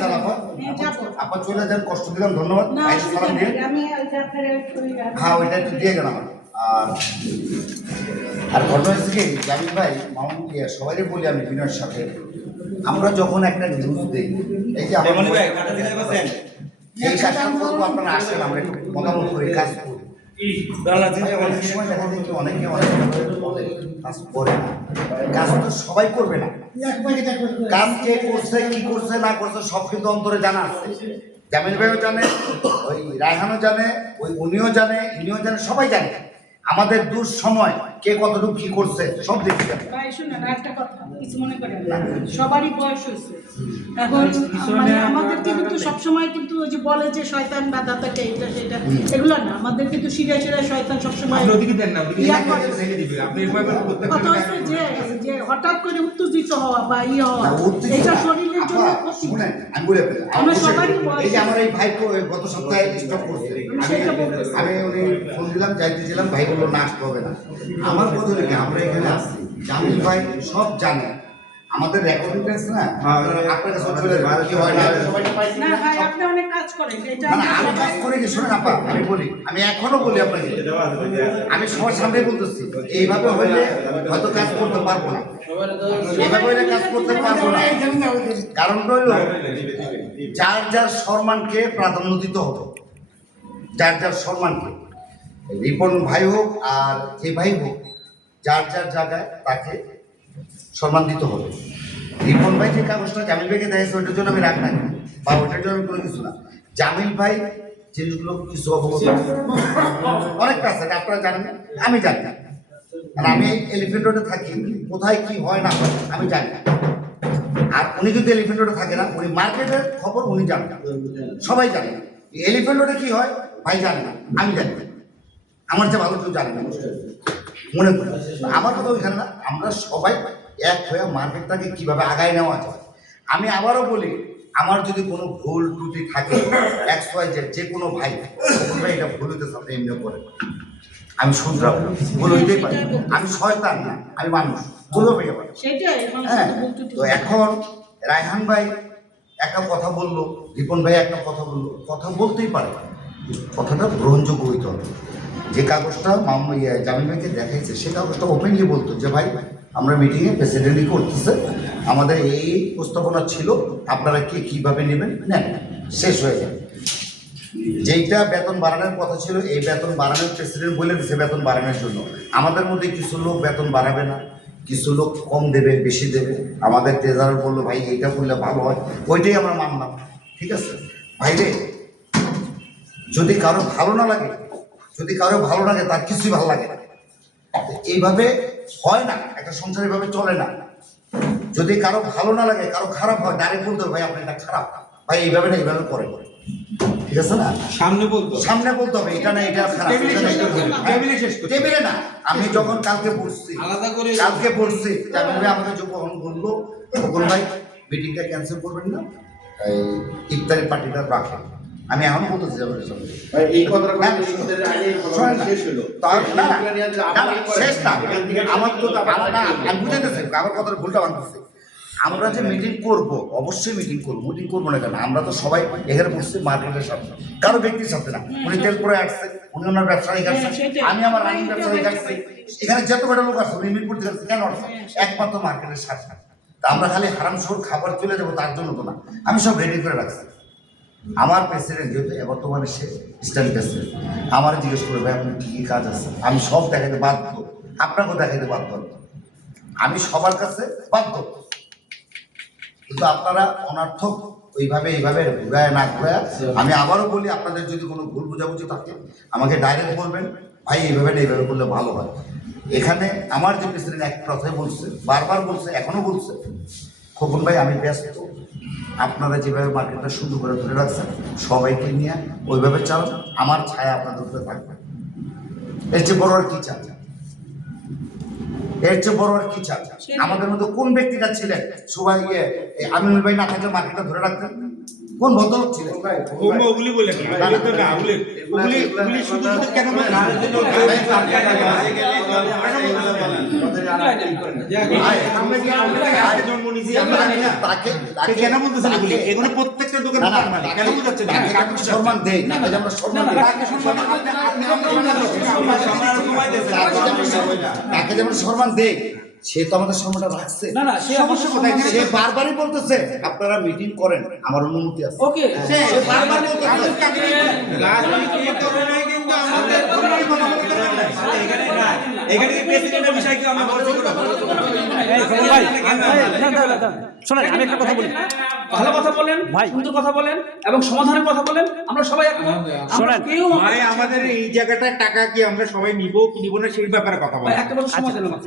আপা চলে যান, কষ্ট দিলাম, ধন্যবাদ। সালাম দিয়ে হ্যাঁ ওইটা একটু দিয়ে গেলাম। আর ঘটনা হচ্ছে কি জামিল ভাই মামুন সবাইকে বলি আমি বিনয়ের সাথে, আমরা যখন একটা নিউজ দিই এই যে এই কাজটা করবো আপনারা আসেন, আমরা একটু মতামত করি, কাজ করি। অনেক সময় দেখা যায় কি অনেকে অনেক বলে কাজ করে না, কাজ তো সবাই করবে না। কাজ কে করছে কি করছে না করছে সব কিন্তু অন্তরে জানা আছে। জামিল ভাইও জানে, ওই রায়হানও জানে, ওই উনিও জানে, ইনিও জানে, সবাই জানে আমাদের দূর সময় কে কতটুকু কি করছে সব দেখে যাবে। ভাই শুনুন একটা কথা, কিছু মনে করেন না, সবারই বয়স হয়েছে এখন, মানে আমাদেরকে কিন্তু সবসময় কিন্তু ওই যে বলে যে শয়তান বা দাতাকে এটা সেটা এগুলো না, আমাদের কিন্তু শিরায় শিরায় শয়তান সবসময় কথা হচ্ছে যে হঠাৎ করে উত্তেজিত হওয়া বা ইয়ে হওয়া এটা শরীরের জন্য ক্ষতি। আমি বলে আমরা সবারই এই যে আমার এই ভাই গত সপ্তাহে স্টক করছে, আমি উনি ফোন দিলাম যাইতেছিলাম, ভাই বললো না আসতে হবে না। আমার কথা কি আমরা এখানে আসছি, জামিল ভাই সব জানে, আমাদের রেকর্ডিং আছে না, আপনার কাছে চলে যাবে কি হয় না সবাই পাইছি না ভাই আপনি অনেক কাজ করেন এটা না আমি কাজ করে কি শুনুন আপা, আমি বলি, আমি এখনো বলি আপনাকে, আমি সবার সামনে বলতেছি এইভাবে হইলে হয়তো কাজ করতে পারবো না, এইভাবে হইলে কাজ করতে পারবো না। কারণটা হইল যার যার সম্মানকে প্রাধান্য দিতে হবে, যার যার সম্মানকে, রিপন ভাই হোক আর যে ভাই হোক, যার যার জায়গায় তাকে সম্মান দিতে হবে। রিপন ভাই যে কাগজটা জামিল ভাইকে দেখেছে ওইটার জন্য আমি রাখ না, বা ওইটার জন্য কোনো কিছু না। জামিল ভাই জিনিসগুলো কিছু অবগত অনেকটা আছে, আপনারা জানেন, আমি জানি না, আর আমি এলিফেন্ট রোডে থাকি, কোথায় কি হয় না হয় আমি জানি না। আর উনি কিন্তু এলিফ্যান্ট রোডে থাকে না, উনি মার্কেটের খবর উনি জানেন, সবাই জানে। এলিফ্যান্ট রোডে কি হয় ভাই জানে না, আমি জানি না, আমার যে ভালো কেউ জানে না, মনে করি আমার কথা ওইখানে না, আমরা সবাই এক হয়ে মার্কেটটাকে কিভাবে আগায় নেওয়া যায়। আমি আবারও বলি, আমার যদি কোনো ভুল ত্রুটি থাকে XYZ যে কোনো ভাই এটা ভুল হতে আপনি এমনি করেন, আমি শুধরাবো, ভুল হইতেই পারি, আমি শয়তান না, আমি মানুষ, ভুলও পেয়ে পারি। হ্যাঁ, তো এখন রায়হান ভাই একটা কথা বললো, রিপন ভাই একটা কথা বললো, কথা বলতেই পারে, কথাটা গ্রহণযোগ্য হইতে হবে। যে কাগজটা জামিল ভাইকে দেখাইছে সে কাগজটা ওপেনলি বলতো যে ভাই আমরা মিটিংয়ে প্রেসিডেন্টই করতেছে, আমাদের এই প্রস্তাবনা ছিল, আপনারা কীভাবে নেবেন নেন, শেষ হয়ে যাবে। যেইটা বেতন বাড়ানোর কথা ছিল, এই বেতন বাড়ানোর প্রেসিডেন্ট বলে দিচ্ছে বেতন বাড়ানোর জন্য। আমাদের মধ্যে কিছু লোক বেতন বাড়াবে না, কিছু লোক কম দেবে, বেশি দেবে। আমাদের ট্রেজারার বললো ভাই এইটা করলে ভালো হয়, ওইটাই আমরা মানলাম, ঠিক আছে ভাই রে। যদি কারো ভালো না লাগে, যদি কারো ভালো লাগে, তার কিছুই ভালো লাগে না, এইভাবে হয় না, একটা সংসার এইভাবে চলে না। যদি কারো ভালো না লাগে, কারো খারাপ হয়, ডাইরেক্ট বলতে হবে ভাই আপনি এটা খারাপ, ভাই এইভাবে না এইভাবে করে, ঠিক আছে না, সামনে বলতে হবে এটা না এটা খারাপ, টেবিলে না। আমি যখন কালকে পড়ছি আমাকে যখন বললো তখন ভাই মিটিংটা ক্যান্সেল করবেন না, ইফতারি পার্টিটা রাখেন, আমি এখনো বলতেছি এই কথাটা শেষ না, আমার তো আমি বুঝাইতেছি, আমার কথাটা ভুলটা বানতেছি। আমরা যে মিটিং করব, অবশ্যই মিটিং করবো না কেন, আমরা তো সবাই এখানে বসছি মার্কেটের সাথে, কারো ব্যক্তির সাথে না। উনি তেল করে আসছে, উনি ওনার ব্যবসা রেখে, আমি আমার রানিং ব্যবসা রেখে, এখানে যত কটা লোক আছে উনি মিটপুর থেকে কেন আসছে, একমাত্র মার্কেটের সাথে। তা আমরা খালি হারাম শোর খাবার চলে যাবো তার জন্য তো না, আমি সব রেডি করে রাখছি। আমার প্রেসিডেন্ট যেহেতু বর্তমানে সে স্ট্যান্ড প্রেসিডেন্ট, আমার জিজ্ঞেস করবে ভাই আপনার কী কী কাজ আছে, আমি সব দেখাতে বাধ্য, আপনাকেও দেখাতে বাধ্য, আমি সবার কাছে বাধ্য। কিন্তু আপনারা অনর্থক এইভাবে ঘুরায় না ঘুরায়, আমি আবারও বলি আপনাদের যদি কোনো ভুল বোঝাবুঝি থাকে আমাকে ডাইরেক্ট বলবেন, ভাই এইভাবে না এইভাবে করলে ভালো হয়। এখানে আমার যে প্রেসিডেন্ট এক কথাই বলছে, বারবার বলছে, এখনও বলছে, খোকন ভাই আমি ব্যস্ত, আপনারা যেভাবে মার্কেটটা সুন্দর করে ধরে রাখছেন সবাইকে নিয়ে ওইভাবে চালান, আমার ছায়া আপনাদের উপরে থাকবে। এর চেয়ে বড় আর কি চান, এর চেয়ে বড় আর কি চান? আমাদের মধ্যে কোন ব্যক্তিটা ছিলেন সবাই আমিনুল ভাই না থাকলে মার্কেটটা ধরে রাখতেন? কোন ভদ্রলোক ছিলেন? সম্মান দেয় না, তাকে যেমন সম্মান দেয়, সে তো আমাদের সম্মানটা রাখছে না। সে বারবারই বলতেছে আপনারা মিটিং করেন, আমার অনুমতি আছে। ওকে, সে বারবার শোনেন, আমি একটা কথা বলি, ভালো কথা বলেন ভাই, সুন্দর কথা বলেন এবং সমাধানের কথা বলেন, আমরা সবাই কেউ আমাদের এই জায়গাটায় টাকা কি আমরা সবাই নিব কি নিব না সেই ব্যাপারে কথা বলি।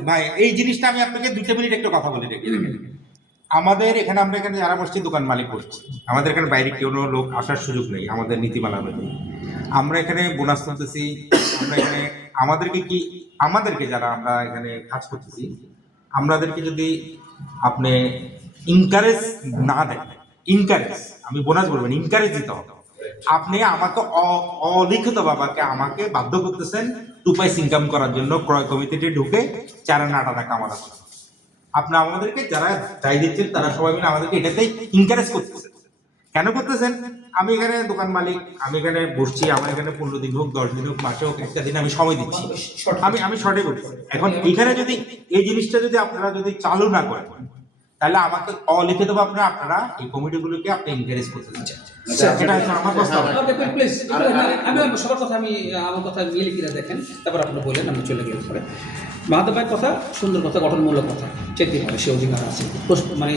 ভাই এই জিনিসটা আমি আপনাকে 2 মিনিট একটু কথা বলি দেখি। আমাদের এখানে আমরা এখানে যারা বসছি দোকান মালিক বসছি, আমাদের এখানে বাইরে কোনো লোক আসার সুযোগ নেই আমাদের নীতিমালা অনুযায়ী। আমরা এখানে বোনাস তুলতেছি, আমরা এখানে আমাদেরকে যারা আমরা এখানে কাজ করতেছি, আমাদেরকে যদি আপনি ইনকারেজ না দেন, আমি বোনাস বলবেন, ইনকারেজ দিতে হবে। আপনি আমাকে অলিখিত বাবাকে আমাকে বাধ্য করতেছেন 2 পয়সা ইনকাম করার জন্য ক্রয় কমিটিতে ঢুকে 4 আনা টাকা কামানো। আপনি আমাদেরকে যারা দায় দিচ্ছেন তারা সবাই মিলে আমাদেরকে এটাতেই ইনকারেজ করতেছেন। কেন করতেছেন? আমি এখানে দোকান মালিক, আমি এখানে বসছি, আমার এখানে 15 দিন হোক 10 দিন হোক মাসে হোক একটা দিন আমি সময় দিচ্ছি, আমি শর্টে করছি। এখন এখানে যদি এই জিনিসটা যদি আপনারা যদি চালু না করেন তাহলে আমাকে অলিখিত ভাবে আপনারা এই কমিটিগুলোকে আপনি এনকারেজ করতে চাচ্ছেন। এটা হচ্ছে আমার প্রস্তাব। আমি সবার কথা আমার কথা মিলে কিনা দেখেন, তারপর আপনি বললেন, আমি চলে গেলে পরে মাহাতো ভাইয়ের কথা সুন্দর কথা, গঠনমূলক কথা, চেতে হবে, সে অধিকার আছে, মানে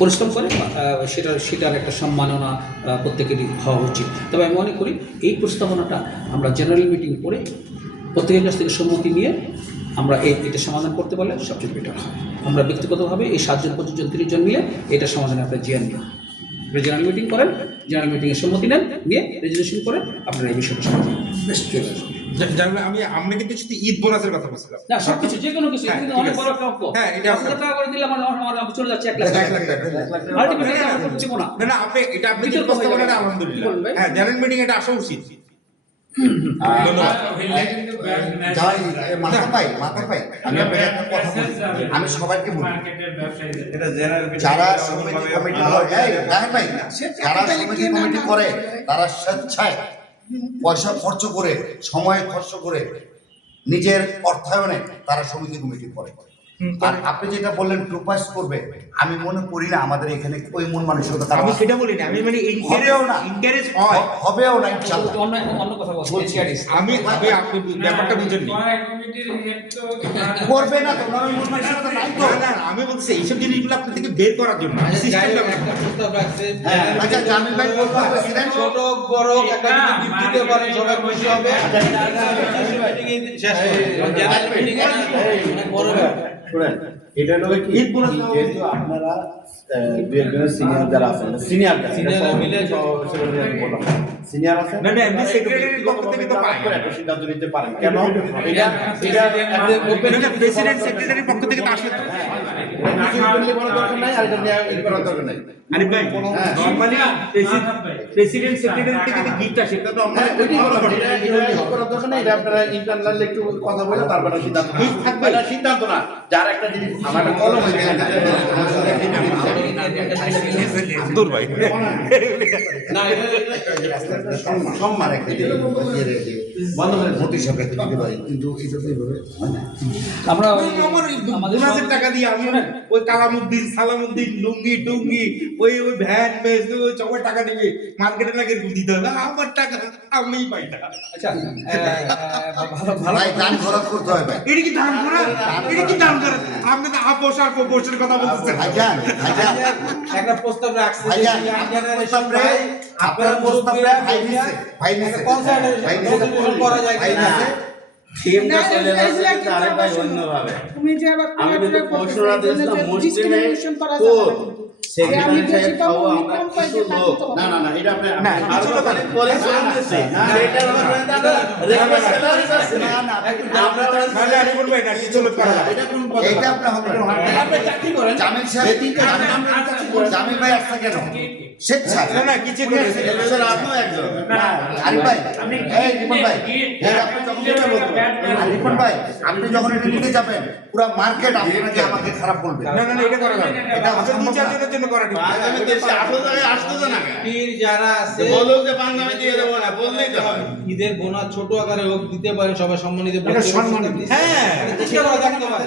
পরিশ্রম করে সেটার একটা সম্মাননা প্রত্যেকেরই হওয়া উচিত। তবে আমি মনে করি এই প্রস্তাবনাটা আমরা জেনারেল মিটিং করে প্রত্যেকের কাছ থেকে সম্মতি নিয়ে আমরা এটা সমাধান করতে পারলে সবচেয়ে বেটার হয়। আমরা ব্যক্তিগতভাবে এই 7 জন 25 জন 30 জন মিলে এটা সমাধানে আপনার জিয়ান নিন, জেনারেল মিটিং করেন, জেনারেল মিটিংয়ে সম্মতি নেন, নিয়ে রেজলিউশন করে আপনারা এই বিষয়টা সমাধান বেশ চলে আসবে। আমরা কিন্তু শুধু ঈদ বোনাসের কথা বলছিলাম না, সবকিছু যে কোনো কিছু হ্যাঁ, কিন্তু ঠিক অনেক আছে। বড় একটা অঙ্ক। হ্যাঁ, এটা 10,000 টাকা করে দিলে আমার চলে যাচ্ছে 1 লাখ টাকা। 1 লাখ টাকা। আলটিমেটলি আমরা করতে পারবো না। না না আপনি এটা আপনি যে বিতর্ক হয়ে প্রস্তাবনাটা যাবে। আলহামদুলিল্লাহ বলুন ভাই। হ্যাঁ জেনারেল মিটিং এটা আসা উচিত ধন্যবাদ যাই মাথা পাই আমি আপনাকে একটা কথা বলি, আমি সবাইকে বলি এটা জেনারেল যারা সমিতি কমিটি করে, এই রাহেন ভাই, যারা সমিতি কমিটি করে তারা স্বেচ্ছায় পয়সা খরচ করে, সময় খরচ করে, নিজের অর্থায়নে তারা সমিতি কমিটি করে। আর আপনি যেটা বললেন প্রপাস করবে, আমি মনে করি না আমাদের এখানে ওই মন মানসিকতা তারা আমি সেটা বলি না আমি মানে হবেও না। এনকারেজ হয় হবেও না ইনশাআল্লাহ। অন্য কথা বলছি। আমি আপনি ব্যাপারটা বুঝেননি করবে না তো, ওনার ওই মন মানসিকতা নাই তো। না না আমি বলছি এইসব জিনিসগুলো আপনার থেকে বের করার জন্য সিস্টেমটা একটা প্রস্তাব রাখছে হ্যাঁ, আচ্ছা জামিল ভাই বলবো প্রেসিডেন্ট ছোট বড় একটা যদি গিফট দিতে পারেন সবাই খুশি হবে। শেষ হবে জেনারেল মিটিং এ বড় ব্যাপার। শুনেন, এটা হলো কি যেহেতু আপনারা দুই একজনের সিনিয়র যারা আছেন সিনিয়র মিলে সিনিয়র আছেন না না এমনি সেক্রেটারির পক্ষ থেকে তো পাই একটা সিদ্ধান্ত নিতে পারেন কেন এটা প্রেসিডেন্ট সেক্রেটারির পক্ষ থেকে তো আসে তো দরকার নাই আর এটা নিয়ে করার দরকার নাই আরিফ ভাই নরমালি প্রেসিডেন্ট সেক্রেটারি থেকে যে গিফট আসে এটা তো আমরা ওইটাই করার দরকার নাই, এটা আপনারা ইন্টারনাল একটু কথা বলে তারপরে সিদ্ধান্ত থাকবে। এটা সিদ্ধান্ত না, যার একটা জিনিস আমার একটা কলম হয়ে গেছে দূর ভাই না সম্মান একটা বন্ধ করে প্রতি সরকার দিতে পারি, কিন্তু এটা তো এইভাবে হয় না। আমরা আমার বোনাসের টাকা দিয়ে আমি ওই কালামুদ্দিন সালামুদ্দিন লুঙ্গি টুঙ্গি ওই ভ্যান বেস ওই সবার টাকা নিয়ে মার্কেটে লাগে দিতে হবে আমার টাকা আমিই পাই না আচ্ছা ভালো ভাই দান খরচ করতে হয় ভাই। এটা কি দান করা এটা কি দান করা আপনি তো আপোষ আর কোপোষের কথা বলতেছেন ভাইজান একটা প্রস্তাব রাখছে যে ভাইজান young আপনার generation প্রস্তাবে ভাই, আপনার প্রস্তাবে ভাই নিছে একটা consultation করা যায় ভাই কিনা? নিছে। থিমটা চলে যাচ্ছে কিন্তু আরেক ভাই অন্যভাবে। তুমি যে আবার আমি কিন্তু ঘোষণা দিয়েছিলাম মুসলিমে সেক্রেটারি সাহেব খাওয়া আমরা কিছু লোক না না না এটা আপনি না আরো মানে পরিশ্রম দিচ্ছে সেটার ব্যাপারে দাদা রেকমেন্ড আছে না না আমরা মানে আমি বলবো না কিছু লোক করা যাবে এটা কোন এইটা আপনার হবে না। আপনি চাকরি করেন জামিল সাহেব জামিল ভাই আসছে কেন? স্বেচ্ছায়। না না কিছু করে এদের আপনিও একজন আরিফ ভাই, এই রিপন ভাই, এই আপনি যখন এটা বলবেন, রিপন ভাই, আপনি যখন এটা নিতে যাবেন, পুরো মার্কেট আপনাকে আমাকে খারাপ বলবে। না না না এটা করা যাবে এটা আমাদের দুই চারজনের জন্য করা ঠিক আজ আমি দেশে 18 জায়গায় আসতেছে না পীর যারা আছে বলুক যে বাংলামে দিয়ে দেবো না বললেই তো হয় ঈদের বোনাস ছোট আকারে হোক দিতে পারে সবাই সম্মানিত হ্যাঁ চেষ্টা করা থাকতে পারে।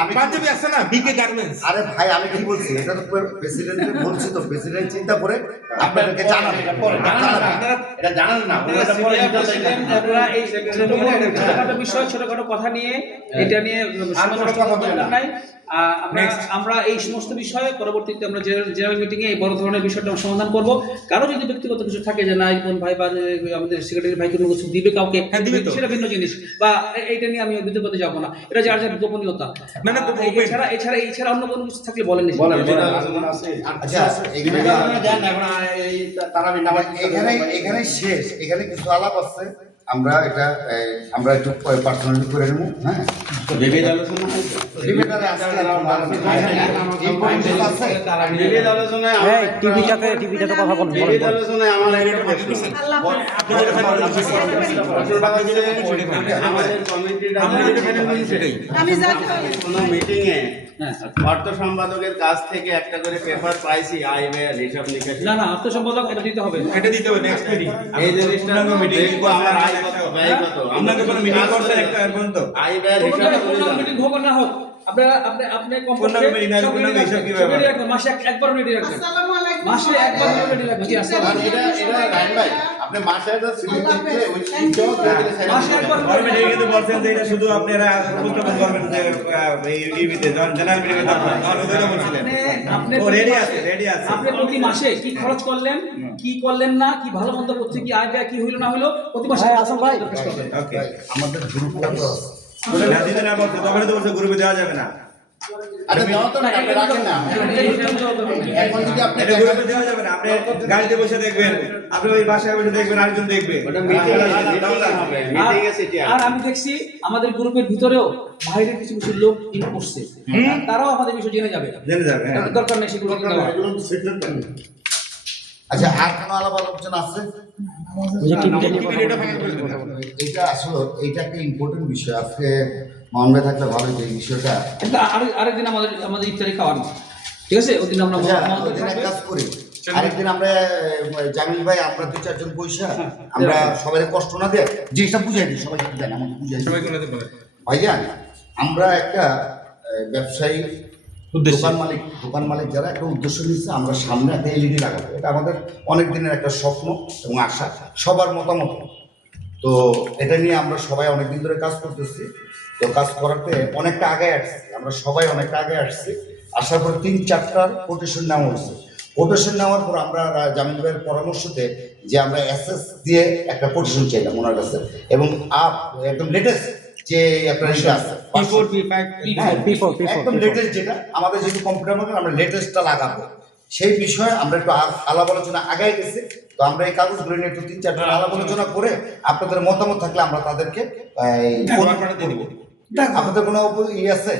আমি পাঞ্জাবি আছে না বিকে গার্মেন্টস আরে ভাই আমি কি বলছি, এটা তো প্রেসিডেন্ট বলছি, তো প্রেসিডেন্ট চিন্তা করে আপনাদেরকে জানাবে। এটা জানেন না এটা পরে আপনারা এই ছোটখাটো বিষয় ছোটখাটো কথা নিয়ে এটা নিয়ে দরকার নাই। আমরা এই সমস্ত বিষয়ে পরবর্তীতে আমরা জেনারেল মিটিং এ এই বড় ধরনের বিষয়টা সমাধান করব। কারো যদি ব্যক্তিগত কিছু থাকে যে না কোন ভাই বা আমাদের সেক্রেটারি ভাই কোনো কিছু দিবে কাউকে, দিবে তো। সেটা ভিন্ন জিনিস, বা এইটা নিয়ে আমি বিতর্কতে যাবো না, এটা যার যার গোপনীয়তা। না, না, এছাড়া অন্য কোনো কিছু থাকলে বলেন। আচ্ছা এখানে জানেন এখন এই তারা এখানে শেষ, এখানে কিছু আলাপ আছে, আমরা এটা আমরা একটু পার্সোনালি করে নেবো। হ্যাঁ বিবিধ আলোচনা বিবিধ আজকে আছে বিবিধ আলোচনায় এই টিভিটাতে কথা বলুন। বিবিধ আলোচনায় আমার একটা প্রশ্ন আল্লাহ আমাদের কমিটিটা আমি জানি কোনো মিটিং এ অর্থ সম্পাদকের কাছ থেকে একটা করে পেপার পাইছি আয় ব্যয়ের হিসাব নিকাশ। না আত্মসম্পাদক এটা দিতে হবে। এটা দিতে হবে নেক্সট মিটিং এই জিনিসটা দেখবো আমার আয় কত ব্যয় কত। আপনাকে কোনো মিটিং করতে একটা এখন তো আয় ব্যয়ের হিসাবটা তুলে ধরো। মিটিং হোক আর না হোক, আপনি পূর্ণাঙ্গ meeting না, পূর্ণাঙ্গ হিসাব কিভাবে হবে? মাসে একবার রেডি রাখবেন, আসসালামু আলাইকুম মাসে একবার রেডি রাখবেন। জি আসসালাম। এটা রাইন ভাই আপনি মাসে একটা সিলিং দিতে ওই সিলিংটাও মাসে একবার গভর্নমেন্ট এই কিন্তু বলছেন যে এটা শুধু আপনারা উপস্থাপন করবেন যে এই ইভিতে জেনারেল মিটিং এ আপনারা বলছিলেন আপনি ও রেডি আছে আপনি প্রতি মাসে কি খরচ করলেন, কি করলেন না, কি ভালো মন্দ করতে, কি আয় ব্যয় কি হইলো না হইলো, প্রতি মাসে আসল ভাই ওকে আমাদের গ্রুপটা তো না দিতে না বলছে তখন তো বলছে গ্রুপে দেওয়া যাবে না। আচ্ছা দেওয়া তো না, আপনি রাখেন না। এখন যদি আপনি এটা গ্রুপে দেওয়া যাবে না, আপনি গাড়িতে বসে দেখবেন, আপনি ওই বাসায় বসে দেখবেন, আরেকজন দেখবে। আর আমি দেখছি আমাদের গ্রুপের ভিতরেও বাইরে কিছু কিছু লোক ইন করছে, তারাও আমাদের বিষয় জেনে যাবে, জেনে যাবে, হ্যাঁ। দরকার নেই সেগুলো দেওয়ার। আচ্ছা, আর কোনো আলাপ আলোচনা আছে? এটা আসলে এইটা একটা ইম্পর্টেন্ট বিষয়। আজকে মামলা থাকলে ভালো যে বিষয়টা। এটা আরেকদিন আমাদের ইফতারি খাওয়ানো, ঠিক আছে? ওদিন আমরা ওদিন এক কাজ করি, আরেকদিন আমরা জামিল ভাই আমরা 2-4 জন পয়সা আমরা সবাই কষ্ট না দিয়ে জিনিসটা বুঝাই দিই, সবাই জানে আমাকে বুঝাই দিই। ভাইজান, আমরা একটা ব্যবসায়ী দোকান মালিক যারা একটা উদ্দেশ্য নিচ্ছে, আমরা সামনে একটা এলইডি লাগাবো। এটা আমাদের অনেক দিনের একটা স্বপ্ন এবং আশা, সবার মতামত। তো এটা নিয়ে আমরা সবাই অনেক দিন ধরে কাজ করতেছি। তো কাজ করাতে অনেকটা আগে আসছি, আমরা সবাই অনেকটা আগে আসছি। আসার পর 3-4টার কোটেশন নেওয়া হয়েছে। কোটেশন নেওয়ার পর আমরা জামিল ভাইয়ের পরামর্শতে যে আমরা এসএস দিয়ে একটা কোটেশন চাইলাম ওনার কাছে, এবং একদম লেটেস্ট যে আপনার এটা আছে একদম লেটেস্ট, যেটা আমাদের যেহেতু কম্পিউটার মধ্যে আমরা লেটেস্টটা লাগাবো, সেই বিষয়ে আমরা একটু আলাপ আলোচনা আগায় গেছি। তো আমরা এই কাগজগুলো নিয়ে একটু 3-4 জন আলাপ আলোচনা করে আপনাদের মতামত থাকলে আমরা তাদেরকে আপনাদের কোনো ই আছে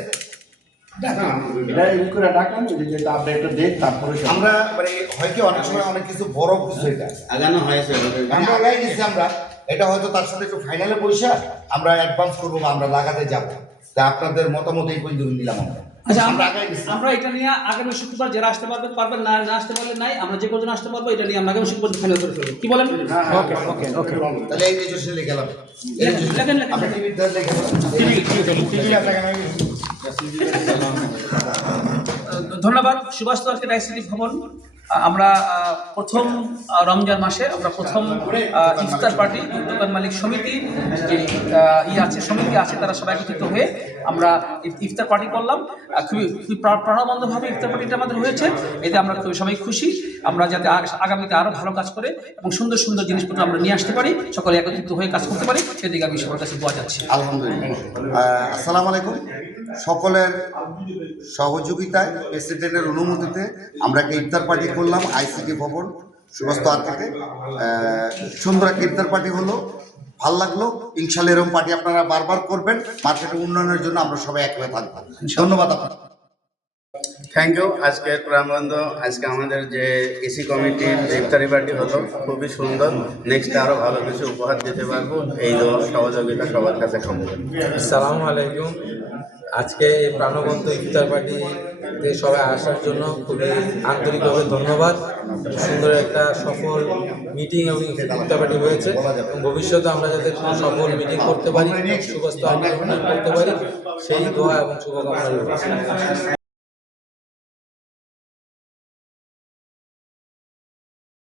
আমরা মানে হয় কি অনেক সময় অনেক কিছু বড় কিছু এটা আগানো হয়েছে, আমরা আগাই গেছি। আমরা এটা হয়তো তার সাথে একটু ফাইনালে পয়সা আমরা অ্যাডভান্স করবো বা আমরা লাগাতে যাবো। তা আপনাদের মতামত এই পর্যন্ত নিলাম আমরা। আচ্ছা, আমরা আগাই গেছি। আমরা এটা নিয়ে আগামী শুক্রবার যারা আসতে পারবেন, না আসতে পারলে নাই, আমরা যে কজন আসতে পারবো এটা নিয়ে আমরা আগামী শুক্রবার ফাইনাল করে ফেলবো। কি বলেন? ওকে ওকে ওকে তাহলে এই রেজিস্ট্রেশনে গেলাম, লেখেন। আপনি টিভির ধরে লেখেন। ধন্যবাদ সুভাষ তর্কের আইসিটি ভবন। আমরা প্রথম রমজান মাসে আমরা প্রথম ইফতার পার্টি দোকান মালিক সমিতি যে সমিতি আছে তারা সবাই একত্রিত হয়ে আমরা ইফতার পার্টি করলাম। খুবই প্রাণবন্ধভাবে ইফতার পার্টিটা আমাদের হয়েছে, এতে আমরা সবাই খুশি। আমরা যাতে আগামীতে আরও ভালো কাজ করে এবং সুন্দর সুন্দর জিনিসপত্র আমরা নিয়ে আসতে পারি, সকলে একত্রিত হয়ে কাজ করতে পারি, সেদিকে আমি সবার কাছে পাওয়া যাচ্ছে। আলহামদুলিল্লাহ। আসসালামু আলাইকুম। সকলের সহযোগিতায় প্রেসিডেন্টের অনুমতিতে আমরা একটা ইফতার পার্টি করলাম আইসিটি ভবন সুভাষ থেকে। সুন্দর একটা ইফতার পার্টি হলো, ভাল লাগলো। ইনশাআল্লাহ এরকম পার্টি আপনারা বারবার করবেন, মার্কেটের উন্নয়নের জন্য আমরা সবাই এক হয়ে থাকবো। ধন্যবাদ আপনার। Thank you. আজকের প্রাণবন্ধ, আজকে আমাদের যে এসি কমিটির ইফতারি পার্টি হলো খুবই সুন্দর। নেক্সট আরও ভালো কিছু উপহার দিতে পারবো, এই সহযোগিতা সবার কাছে কামনা। আসসালামু আলাইকুম। আজকে এই প্রাণবন্ত ইফতার পার্টিতে সবাই আসার জন্য খুবই আন্তরিকভাবে ধন্যবাদ। সুন্দর একটা সফল মিটিং এবং ইফতার পার্টি হয়েছে, এবং ভবিষ্যতে আমরা যাতে সফল মিটিং করতে পারি, সুবাস্তু করতে পারি, সেই দোয়া এবং শুভকামনা রইল।